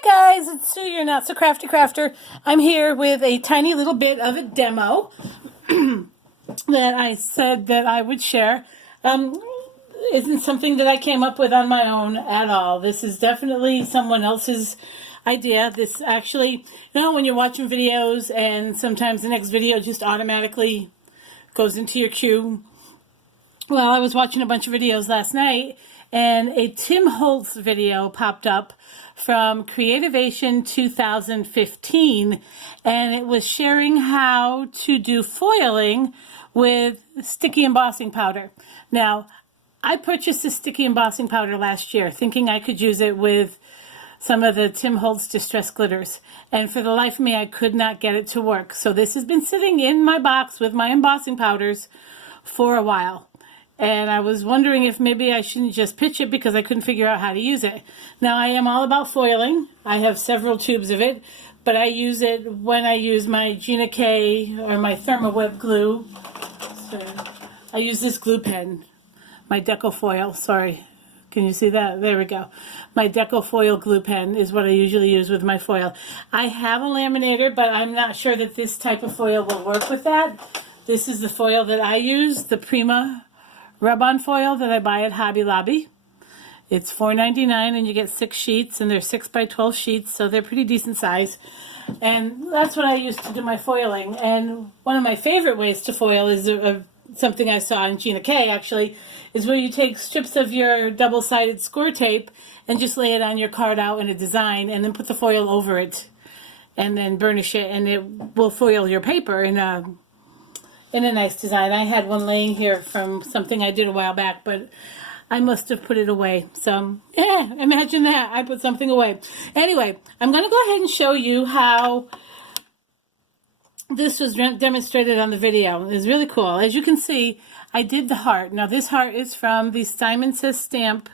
Hi guys, it's Sue, your Not So Crafty Crafter. I'm here with a tiny little bit of a demo that I said that I would share. Isn't something that I came up with on my own at all. This is definitely someone else's idea. This actually, when you're watching videos and sometimes the next video just automatically goes into your queue. Well, I was watching a bunch of videos last night and a Tim Holtz video popped up from Creativation 2015, and it was sharing how to do foiling with sticky embossing powder. Now, I purchased this sticky embossing powder last year thinking I could use it with some of the Tim Holtz Distress Glitters, and for the life of me I could not get it to work. So this has been sitting in my box with my embossing powders for a while. And I was wondering if maybe I shouldn't just pitch it because I couldn't figure out how to use it. Now, I am all about foiling. I have several tubes of it, but I use it when I use my Gina K or my Thermoweb glue. So I use this glue pen, my Deco Foil. Sorry, can you see that? There we go. My Deco Foil glue pen is what I usually use with my foil. I have a laminator, but I'm not sure that this type of foil will work with that. This is the foil that I use, the Prima rub-on foil that I buy at Hobby Lobby. It's $4.99 and you get 6 sheets, and they're 6 by 12 sheets, so they're pretty decent size. And that's what I use to do my foiling. And one of my favorite ways to foil is something I saw in Gina K, actually, is where you take strips of your double-sided score tape and just lay it on your card out in a design, and then put the foil over it, and then burnish it, and it will foil your paper in a nice design. I had one laying here from something I did a while back, but I must have put it away. So, yeah, imagine that. I put something away. Anyway, I'm going to go ahead and show you how this was demonstrated on the video. It's really cool. As you can see, I did the heart. Now, this heart is from the Simon Says Stamp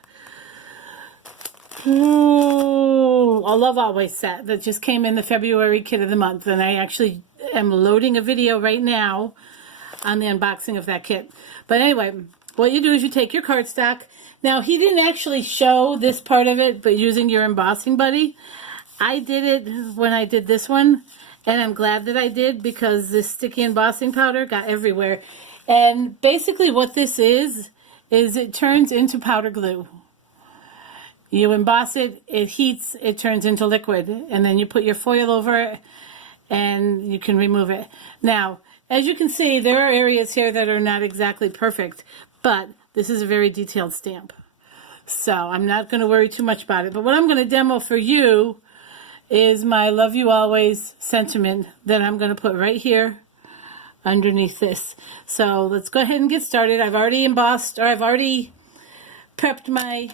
A Love Always set that just came in the February kit of the month. And I actually am loading a video right now on the unboxing of that kit. But anyway, what you do is you take your cardstock. Now, he didn't actually show this part of it, but using your embossing buddy, I did it when I did this one, and I'm glad that I did because this sticky embossing powder got everywhere. And basically what this is it turns into powder glue. You emboss it, it heats, it turns into liquid, and then you put your foil over it, and you can remove it. Now, as you can see, there are areas here that are not exactly perfect, but this is a very detailed stamp. So I'm not going to worry too much about it. But what I'm going to demo for you is my Love You Always sentiment that I'm going to put right here underneath this. So let's go ahead and get started. I've already embossed, or I've already prepped my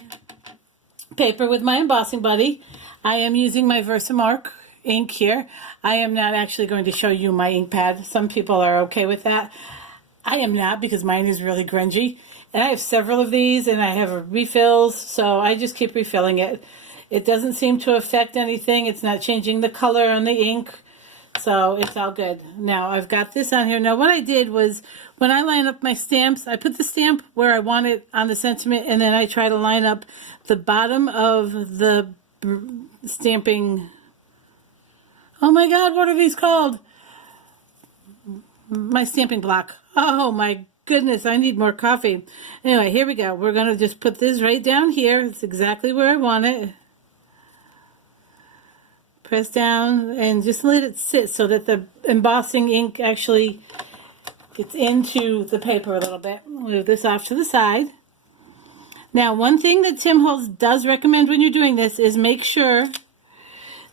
paper with my embossing buddy. I am using my Versamark ink here. I am not actually going to show you my ink pad. Some people are okay with that. I am not, because mine is really grungy. And I have several of these, and I have refills, so I just keep refilling it. It doesn't seem to affect anything. It's not changing the color on the ink, so it's all good. Now, I've got this on here. Now, what I did was, when I line up my stamps, I put the stamp where I want it on the sentiment, and then I try to line up the bottom of the stamping. Oh my God, what are these called? My stamping block. Oh my goodness, I need more coffee. Anyway, here we go. We're going to just put this right down here. It's exactly where I want it. Press down and just let it sit so that the embossing ink actually gets into the paper a little bit. Move this off to the side. Now, one thing that Tim Holtz does recommend when you're doing this is make sure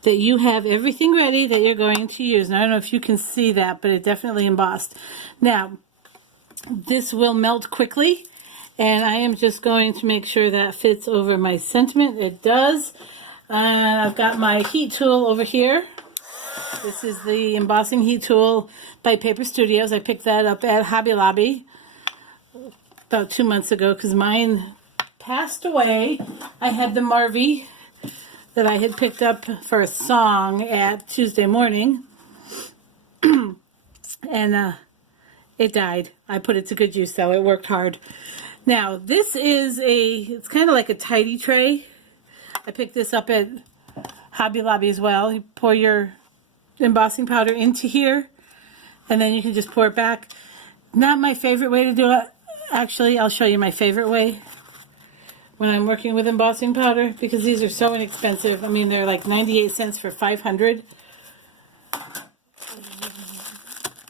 that you have everything ready that you're going to use. Now, I don't know if you can see that, but it definitely embossed. Now, this will melt quickly, and I am just going to make sure that fits over my sentiment. It does. I've got my heat tool over here. This is the embossing heat tool by Paper Studios. I picked that up at Hobby Lobby about 2 months ago because mine passed away. I had the Marvy that I had picked up for a song at Tuesday morning, and it died. I put it to good use, though. It worked hard. Now, this is it's kind of like a tidy tray. I picked this up at Hobby Lobby as well. You pour your embossing powder into here, and then you can just pour it back. Not my favorite way to do it. Actually, I'll show you my favorite way when I'm working with embossing powder, because these are so inexpensive. I mean, they're like 98 cents for 500.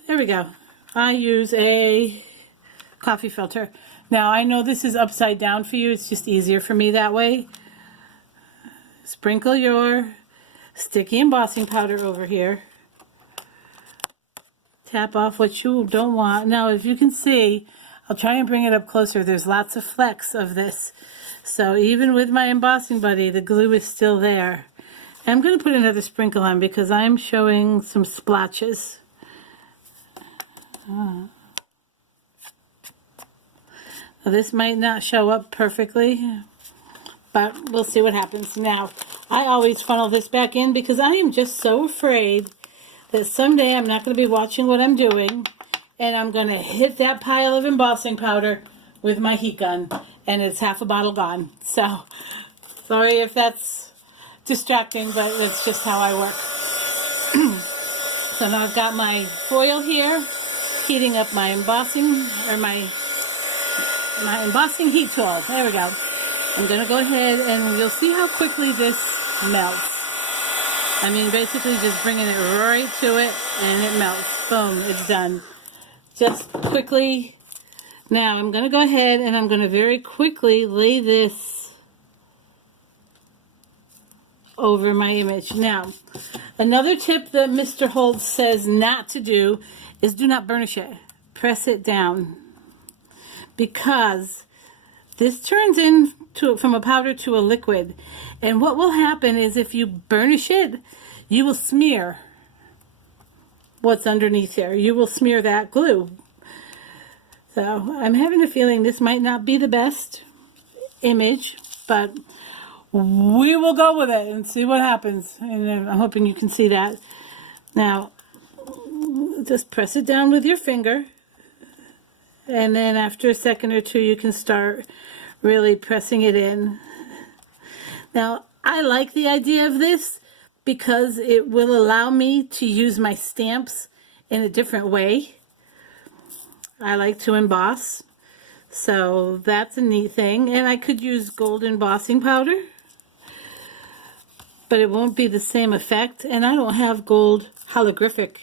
There we go. I use a coffee filter. Now, I know this is upside down for you. It's just easier for me that way. Sprinkle your sticky embossing powder over here. Tap off what you don't want. Now, if you can see, I'll try and bring it up closer. There's lots of flecks of this. So even with my embossing buddy, the glue is still there. And I'm going to put another sprinkle on because I'm showing some splotches. Now, this might not show up perfectly, but we'll see what happens. Now, I always funnel this back in because I am just so afraid that someday I'm not going to be watching what I'm doing and I'm going to hit that pile of embossing powder with my heat gun and it's half a bottle gone. So, sorry if that's distracting, but that's just how I work. So now I've got my foil here, heating up my embossing, or my embossing heat tool. There we go. I'm going to go ahead and you'll see how quickly this melts. I mean, basically just bringing it right to it and it melts. Boom, it's done. Just quickly. Now I'm going to go ahead and I'm going to very quickly lay this over my image. Now, another tip that Mr. Holt says not to do is do not burnish it. Press it down. Because this turns into from a powder to a liquid. And what will happen is if you burnish it, you will smear what's underneath there. You will smear that glue. So I'm having a feeling this might not be the best image, but we will go with it and see what happens. And I'm hoping you can see that. Now, just press it down with your finger. And then after a second or two, you can start really pressing it in. Now, I like the idea of this because it will allow me to use my stamps in a different way. I like to emboss, so that's a neat thing. And I could use gold embossing powder, but it won't be the same effect. And I don't have gold holographic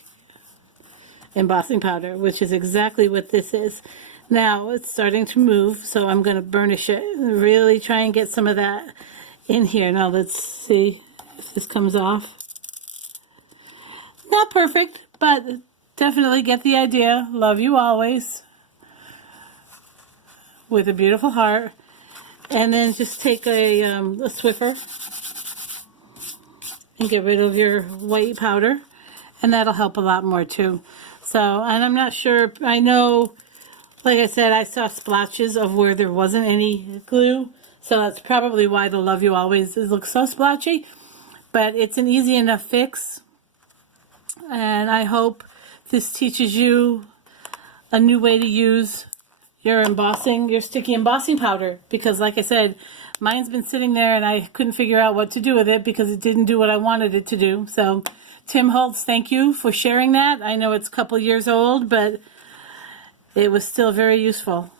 embossing powder, which is exactly what this is. Now it's starting to move, so I'm going to burnish it. Really try and get some of that in here. Now let's see if this comes off. Not perfect, but definitely get the idea. Love you always. With a beautiful heart. And then just take a Swiffer and get rid of your white powder. And that'll help a lot more too. So, and I'm not sure, I know, like I said, I saw splotches of where there wasn't any glue. So that's probably why the Love You Always looks so splotchy. But it's an easy enough fix. And I hope this teaches you a new way to use your embossing, your sticky embossing powder. Because like I said, mine's been sitting there and I couldn't figure out what to do with it because it didn't do what I wanted it to do. So Tim Holtz, thank you for sharing that. I know it's a couple years old, but it was still very useful.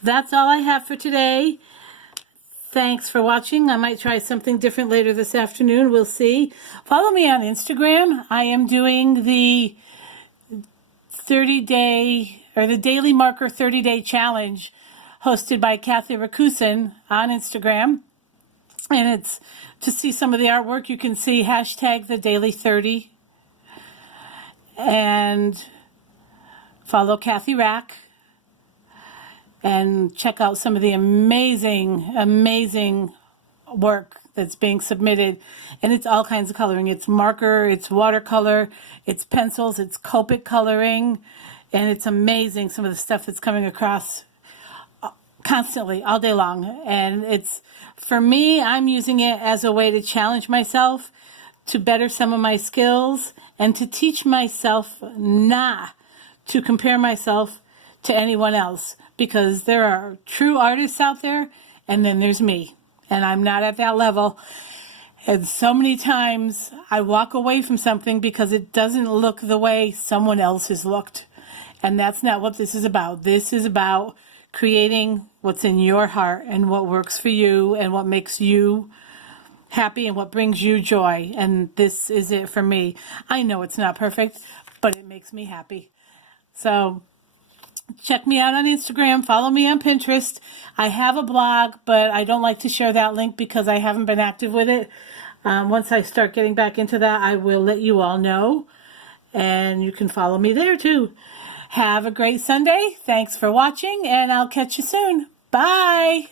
That's all I have for today. Thanks for watching. I might try something different later this afternoon. We'll see. Follow me on Instagram. I am doing the 30-day or the Daily Marker 30-day challenge hosted by Kathy Rakusin on Instagram. And it's to see some of the artwork. You can see hashtag the Daily 30 and follow Kathy Rack and check out some of the amazing work that's being submitted. And it's all kinds of coloring. It's marker, it's watercolor, it's pencils, it's Copic coloring, and it's amazing some of the stuff that's coming across constantly, all day long. And it's, for me, I'm using it as a way to challenge myself, to better some of my skills, and to teach myself not to compare myself to anyone else. Because there are true artists out there, and then there's me. And I'm not at that level. And so many times I walk away from something because it doesn't look the way someone else has looked. And that's not what this is about. This is about creating what's in your heart and what works for you and what makes you happy and what brings you joy. And this is it for me. I know it's not perfect, but it makes me happy. So check me out on Instagram. Follow me on Pinterest. I have a blog, but I don't like to share that link because I haven't been active with it. Once I start getting back into that, I will let you all know. And you can follow me there too. Have a great Sunday. Thanks for watching, and I'll catch you soon. Bye.